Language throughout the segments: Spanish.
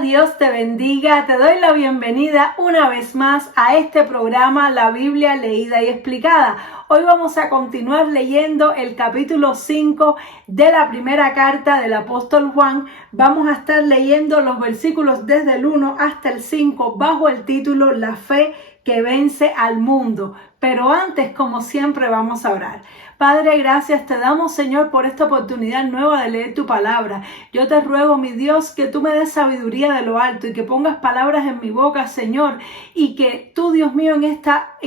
Dios te bendiga. Te doy la bienvenida una vez más a este programa La Biblia Leída y Explicada. Hoy vamos a continuar leyendo el capítulo 5 de la primera carta del apóstol Juan. Vamos a estar leyendo los versículos desde el 1 hasta el 5 bajo el título La fe que vence al mundo. Pero antes, como siempre, vamos a orar. Padre, gracias te damos, Señor, por esta oportunidad nueva de leer tu palabra. Yo te ruego, mi Dios, que tú me des sabiduría de lo alto y que pongas palabras en mi boca, Señor, y que tú, Dios mío, en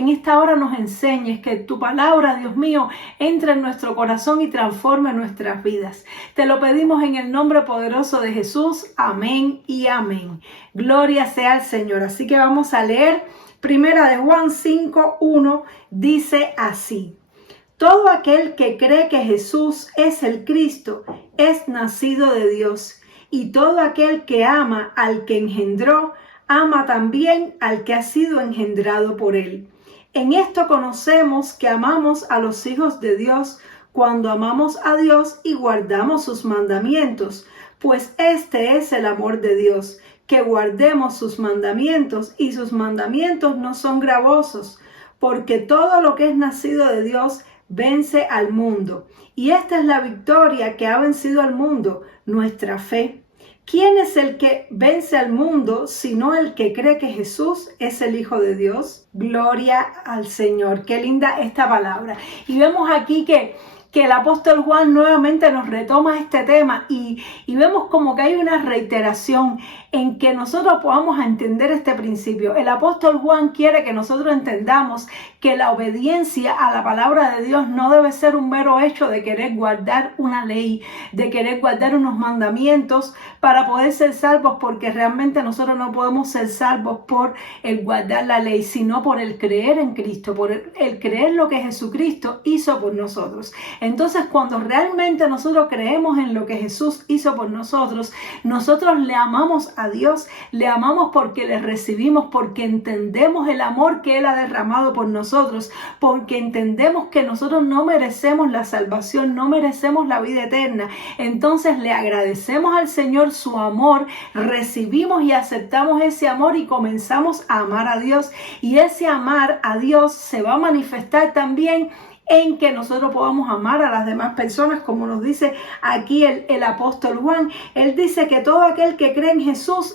esta hora nos enseñes, que tu palabra, Dios mío, entre en nuestro corazón y transforme nuestras vidas. Te lo pedimos en el nombre poderoso de Jesús. Amén y amén. Gloria sea al Señor. Así que vamos a leer Primera de Juan 5:1, dice así: todo aquel que cree que Jesús es el Cristo es nacido de Dios, y todo aquel que ama al que engendró, ama también al que ha sido engendrado por él. En esto conocemos que amamos a los hijos de Dios, cuando amamos a Dios y guardamos sus mandamientos, pues este es el amor de Dios, que guardemos sus mandamientos, y sus mandamientos no son gravosos, porque todo lo que es nacido de Dios vence al mundo. Y esta es la victoria que ha vencido al mundo, nuestra fe. ¿Quién es el que vence al mundo sino el que cree que Jesús es el Hijo de Dios? Gloria al Señor. Qué linda esta palabra. Y vemos aquí que el apóstol Juan nuevamente nos retoma este tema y vemos como que hay una reiteración en que nosotros podamos entender este principio. El apóstol Juan quiere que nosotros entendamos que la obediencia a la palabra de Dios no debe ser un mero hecho de querer guardar una ley, de querer guardar unos mandamientos para poder ser salvos, porque realmente nosotros no podemos ser salvos por el guardar la ley, sino por el creer en Cristo, por el creer lo que Jesucristo hizo por nosotros. Entonces, cuando realmente nosotros creemos en lo que Jesús hizo por nosotros, nosotros le amamos a Dios, le amamos porque le recibimos, porque entendemos el amor que Él ha derramado por nosotros, porque entendemos que nosotros no merecemos la salvación, no merecemos la vida eterna. Entonces le agradecemos al Señor su amor, recibimos y aceptamos ese amor y comenzamos a amar a Dios. Y ese amar a Dios se va a manifestar también en que nosotros podamos amar a las demás personas, como nos dice aquí el apóstol Juan. Él dice que todo aquel que cree en Jesús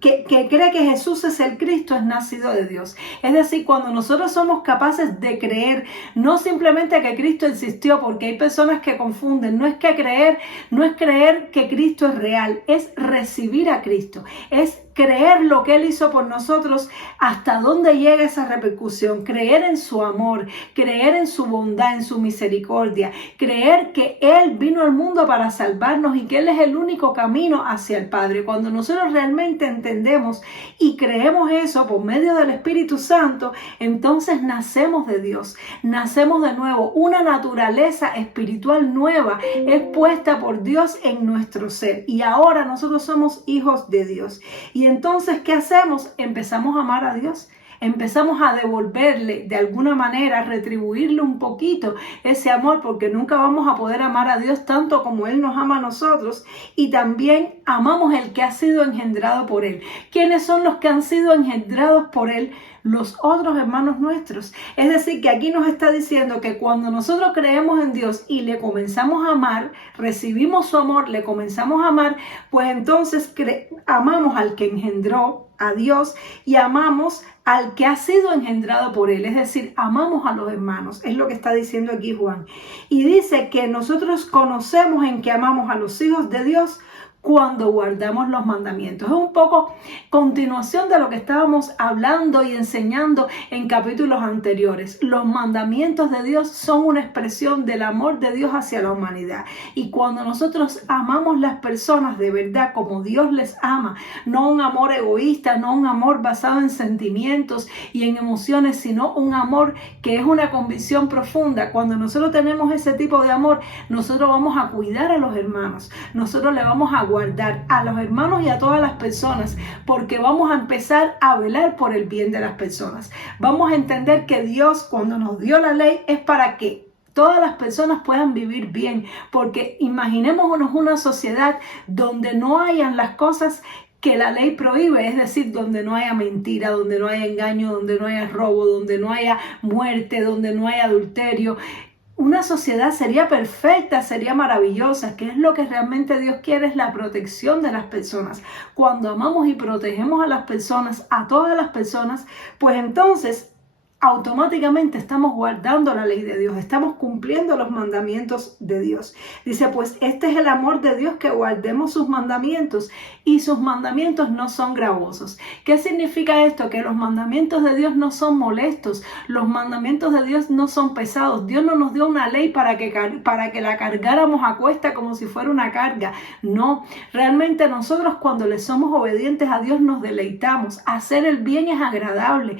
que cree que Jesús es el Cristo, es nacido de Dios. Es decir, cuando nosotros somos capaces de creer, no simplemente que Cristo existió, porque hay personas que confunden, no es creer que Cristo es real, es recibir a Cristo, es creer lo que Él hizo por nosotros, hasta dónde llega esa repercusión, creer en su amor, creer en su bondad, en su misericordia, creer que Él vino al mundo para salvarnos y que Él es el único camino hacia el Padre. Cuando nosotros realmente entendemos y creemos eso por medio del Espíritu Santo, entonces nacemos de Dios, nacemos de nuevo. Una naturaleza espiritual nueva es puesta por Dios en nuestro ser, y ahora nosotros somos hijos de Dios. Y entonces, ¿qué hacemos? Empezamos a amar a Dios. Empezamos a devolverle de alguna manera, a retribuirle un poquito ese amor, porque nunca vamos a poder amar a Dios tanto como Él nos ama a nosotros. Y también amamos el que ha sido engendrado por Él. ¿Quiénes son los que han sido engendrados por Él? Los otros hermanos nuestros. Es decir, que aquí nos está diciendo que cuando nosotros creemos en Dios y le comenzamos a amar, recibimos su amor, le comenzamos a amar, pues entonces amamos al que engendró a Dios y amamos al que ha sido engendrado por Él. Es decir, amamos a los hermanos. Es lo que está diciendo aquí Juan. Y dice que nosotros conocemos en que amamos a los hijos de Dios cuando guardamos los mandamientos. Es un poco continuación de lo que estábamos hablando y enseñando en capítulos anteriores. Los mandamientos de Dios son una expresión del amor de Dios hacia la humanidad. Y cuando nosotros amamos las personas de verdad como Dios les ama, no un amor egoísta, no un amor basado en sentimientos y en emociones, sino un amor que es una convicción profunda. Cuando nosotros tenemos ese tipo de amor, nosotros vamos a cuidar a los hermanos, nosotros le vamos a guardar a los hermanos y a todas las personas, porque vamos a empezar a velar por el bien de las personas. Vamos a entender que Dios, cuando nos dio la ley, es para que todas las personas puedan vivir bien, porque imaginémonos una sociedad donde no hayan las cosas que la ley prohíbe, es decir, donde no haya mentira, donde no haya engaño, donde no haya robo, donde no haya muerte, donde no haya adulterio. Una sociedad sería perfecta, sería maravillosa. ¿Qué es lo que realmente Dios quiere? Es la protección de las personas. Cuando amamos y protegemos a las personas, a todas las personas, pues entonces automáticamente estamos guardando la ley de Dios, estamos cumpliendo los mandamientos de Dios. Dice, pues este es el amor de Dios, que guardemos sus mandamientos, y sus mandamientos no son gravosos. ¿Qué significa esto? Que los mandamientos de Dios no son molestos, los mandamientos de Dios no son pesados. Dios no nos dio una ley para que la cargáramos a cuesta como si fuera una carga. No, realmente nosotros cuando le somos obedientes a Dios nos deleitamos. Hacer el bien es agradable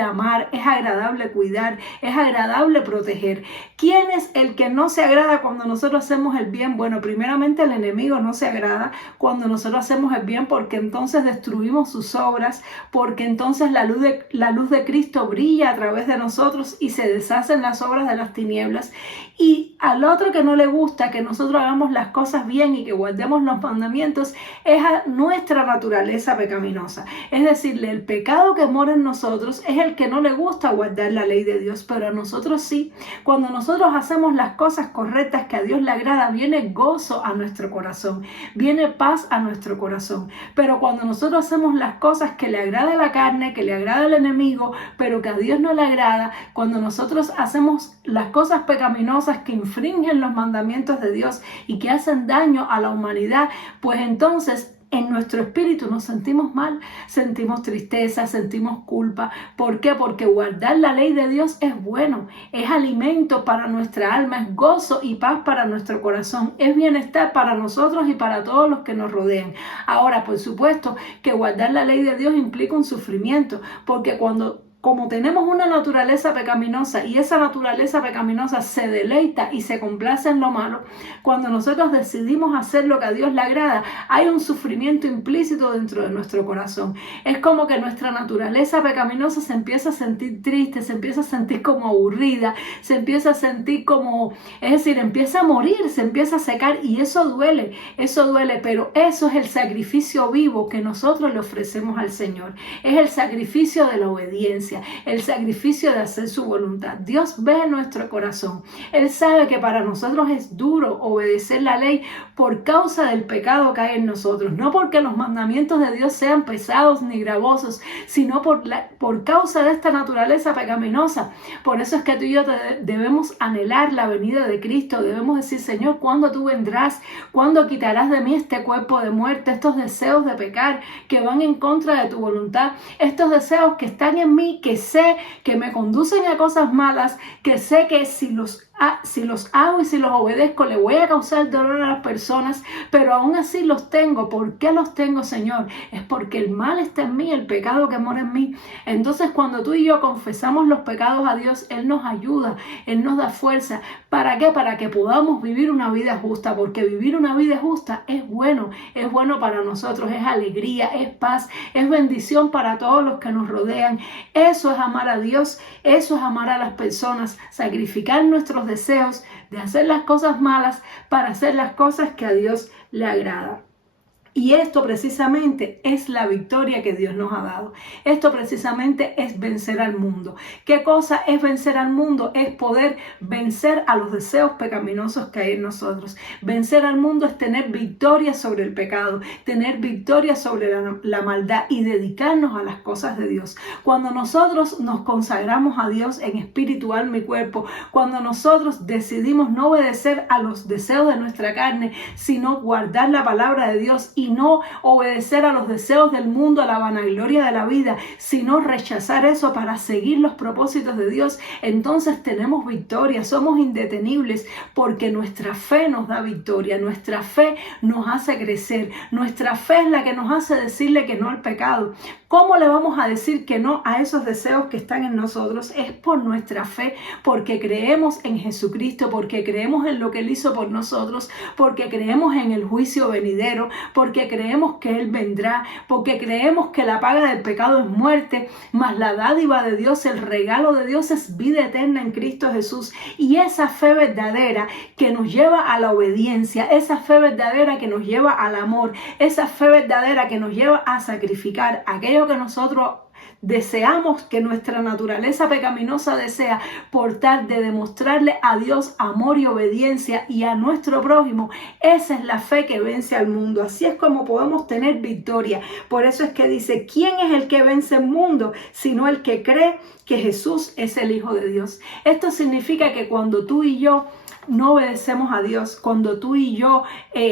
amar, es agradable cuidar, es agradable proteger. ¿Quién es el que no se agrada cuando nosotros hacemos el bien? Bueno, primeramente el enemigo no se agrada cuando nosotros hacemos el bien, porque entonces destruimos sus obras, porque entonces la luz de Cristo brilla a través de nosotros y se deshacen las obras de las tinieblas. Y al otro que no le gusta que nosotros hagamos las cosas bien y que guardemos los mandamientos, es a nuestra naturaleza pecaminosa. Es decir, el pecado que mora en nosotros es el que no le gusta guardar la ley de Dios, pero a nosotros sí. Cuando nosotros hacemos las cosas correctas que a Dios le agrada, viene gozo a nuestro corazón, viene paz a nuestro corazón. Pero cuando nosotros hacemos las cosas que le agrada a la carne, que le agrada al enemigo, pero que a Dios no le agrada, cuando nosotros hacemos las cosas pecaminosas que infringen los mandamientos de Dios y que hacen daño a la humanidad, pues entonces en nuestro espíritu nos sentimos mal, sentimos tristeza, sentimos culpa. ¿Por qué? Porque guardar la ley de Dios es bueno, es alimento para nuestra alma, es gozo y paz para nuestro corazón, es bienestar para nosotros y para todos los que nos rodean. Ahora, por supuesto que guardar la ley de Dios implica un sufrimiento, porque como tenemos una naturaleza pecaminosa y esa naturaleza pecaminosa se deleita y se complace en lo malo, cuando nosotros decidimos hacer lo que a Dios le agrada, hay un sufrimiento implícito dentro de nuestro corazón. Es como que nuestra naturaleza pecaminosa se empieza a sentir triste, se empieza a sentir como aburrida, se empieza a sentir como, es decir, empieza a morir, se empieza a secar, y eso duele, pero eso es el sacrificio vivo que nosotros le ofrecemos al Señor. Es el sacrificio de la obediencia, el sacrificio de hacer su voluntad. Dios ve nuestro corazón. Él sabe que para nosotros es duro obedecer la ley por causa del pecado que hay en nosotros. No porque los mandamientos de Dios sean pesados ni gravosos, sino por causa de esta naturaleza pecaminosa. Por eso es que tú y yo debemos anhelar la venida de Cristo. Debemos decir, Señor, ¿cuándo tú vendrás? ¿Cuándo quitarás de mí este cuerpo de muerte, estos deseos de pecar que van en contra de tu voluntad, estos deseos que están en mí, que sé que me conducen a cosas malas, que sé que si los hago y si los obedezco le voy a causar dolor a las personas, pero aún así los tengo? ¿Por qué los tengo, Señor? Es porque el mal está en mí, el pecado que mora en mí. Entonces, cuando tú y yo confesamos los pecados a Dios, Él nos ayuda, Él nos da fuerza. ¿Para qué? Para que podamos vivir una vida justa, porque vivir una vida justa es bueno para nosotros, es alegría, es paz, es bendición para todos los que nos rodean. Eso es amar a Dios, eso es amar a las personas, sacrificar nuestros deseos de hacer las cosas malas para hacer las cosas que a Dios le agrada. Y esto precisamente es la victoria que Dios nos ha dado. Esto precisamente es vencer al mundo. ¿Qué cosa es vencer al mundo? Es poder vencer a los deseos pecaminosos que hay en nosotros. Vencer al mundo es tener victoria sobre el pecado, tener victoria sobre la maldad y dedicarnos a las cosas de Dios. Cuando nosotros nos consagramos a Dios en espíritu, alma y cuerpo, cuando nosotros decidimos no obedecer a los deseos de nuestra carne, sino guardar la palabra de Dios y no obedecer a los deseos del mundo, a la vanagloria de la vida, sino rechazar eso para seguir los propósitos de Dios, entonces tenemos victoria, somos indetenibles, porque nuestra fe nos da victoria, nuestra fe nos hace crecer, nuestra fe es la que nos hace decirle que no al pecado. ¿Cómo le vamos a decir que no a esos deseos que están en nosotros? Es por nuestra fe, porque creemos en Jesucristo, porque creemos en lo que Él hizo por nosotros, porque creemos en el juicio venidero, porque porque creemos que Él vendrá, porque creemos que la paga del pecado es muerte, mas la dádiva de Dios, el regalo de Dios es vida eterna en Cristo Jesús. Y esa fe verdadera que nos lleva a la obediencia, esa fe verdadera que nos lleva al amor, esa fe verdadera que nos lleva a sacrificar aquello que nosotros deseamos, que nuestra naturaleza pecaminosa desea, por tal de demostrarle a Dios amor y obediencia y a nuestro prójimo. Esa es la fe que vence al mundo. Así es como podemos tener victoria. Por eso es que dice, ¿quién es el que vence el mundo? Sino el que cree que Jesús es el Hijo de Dios. Esto significa que cuando tú y yo no obedecemos a Dios, cuando tú y yo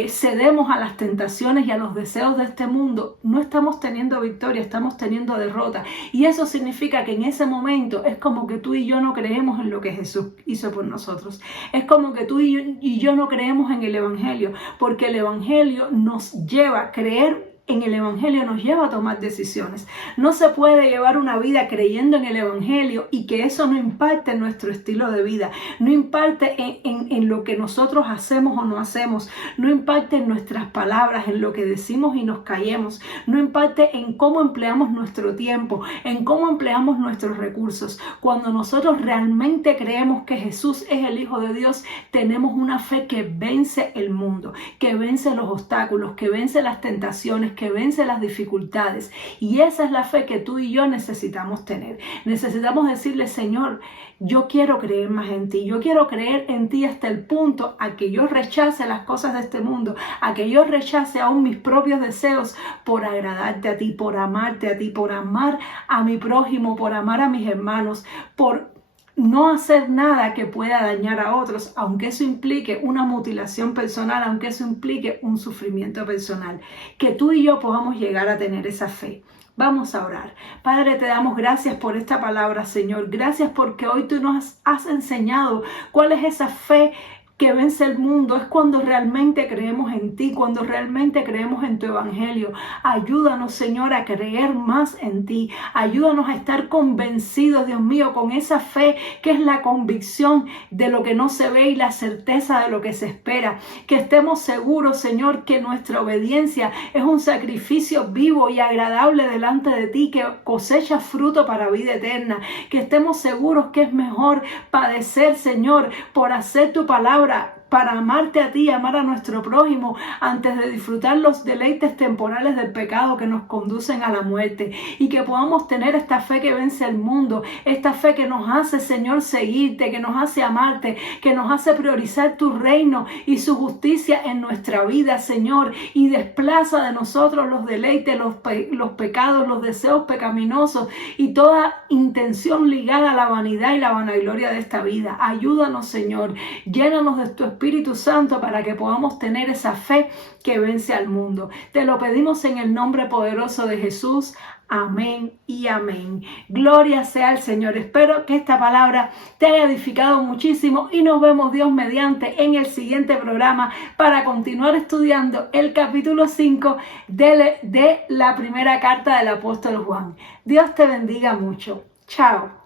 cedemos a las tentaciones y a los deseos de este mundo, no estamos teniendo victoria, estamos teniendo derrota. Y eso significa que en ese momento es como que tú y yo no creemos en lo que Jesús hizo por nosotros. Es como que tú y yo no creemos en el Evangelio, porque el Evangelio nos lleva a creer. En el Evangelio nos lleva a tomar decisiones. No se puede llevar una vida creyendo en el Evangelio y que eso no impacte en nuestro estilo de vida, no impacte en lo que nosotros hacemos o no hacemos, no impacte en nuestras palabras, en lo que decimos y nos callemos, no impacte en cómo empleamos nuestro tiempo, en cómo empleamos nuestros recursos. Cuando nosotros realmente creemos que Jesús es el Hijo de Dios, tenemos una fe que vence el mundo, que vence los obstáculos, que vence las tentaciones, que vence las dificultades. Y esa es la fe que tú y yo necesitamos tener. Necesitamos decirle, Señor, yo quiero creer más en ti. Yo quiero creer en ti hasta el punto a que yo rechace las cosas de este mundo, a que yo rechace aún mis propios deseos por agradarte a ti, por amarte a ti, por amar a mi prójimo, por amar a mis hermanos, por no hacer nada que pueda dañar a otros, aunque eso implique una mutilación personal, aunque eso implique un sufrimiento personal. Que tú y yo podamos llegar a tener esa fe. Vamos a orar. Padre, te damos gracias por esta palabra, Señor. Gracias porque hoy tú nos has enseñado cuál es esa fe que vence el mundo. Es cuando realmente creemos en ti, cuando realmente creemos en tu evangelio. Ayúdanos, Señor, a creer más en ti. Ayúdanos a estar convencidos, Dios mío, con esa fe que es la convicción de lo que no se ve y la certeza de lo que se espera. Que estemos seguros, Señor, que nuestra obediencia es un sacrificio vivo y agradable delante de ti, que cosecha fruto para vida eterna. Que estemos seguros que es mejor padecer, Señor, por hacer tu palabra, para amarte a ti y amar a nuestro prójimo, antes de disfrutar los deleites temporales del pecado que nos conducen a la muerte. Y que podamos tener esta fe que vence el mundo, esta fe que nos hace, Señor, seguirte, que nos hace amarte, que nos hace priorizar tu reino y su justicia en nuestra vida, Señor, y desplaza de nosotros los deleites, los pecados, los deseos pecaminosos y toda intención ligada a la vanidad y la vanagloria de esta vida. Ayúdanos, Señor, llénanos de tu Espíritu Santo para que podamos tener esa fe que vence al mundo. Te lo pedimos en el nombre poderoso de Jesús. Amén y amén. Gloria sea al Señor. Espero que esta palabra te haya edificado muchísimo y nos vemos, Dios mediante, en el siguiente programa para continuar estudiando el capítulo 5 de la primera carta del apóstol Juan. Dios te bendiga mucho. Chao.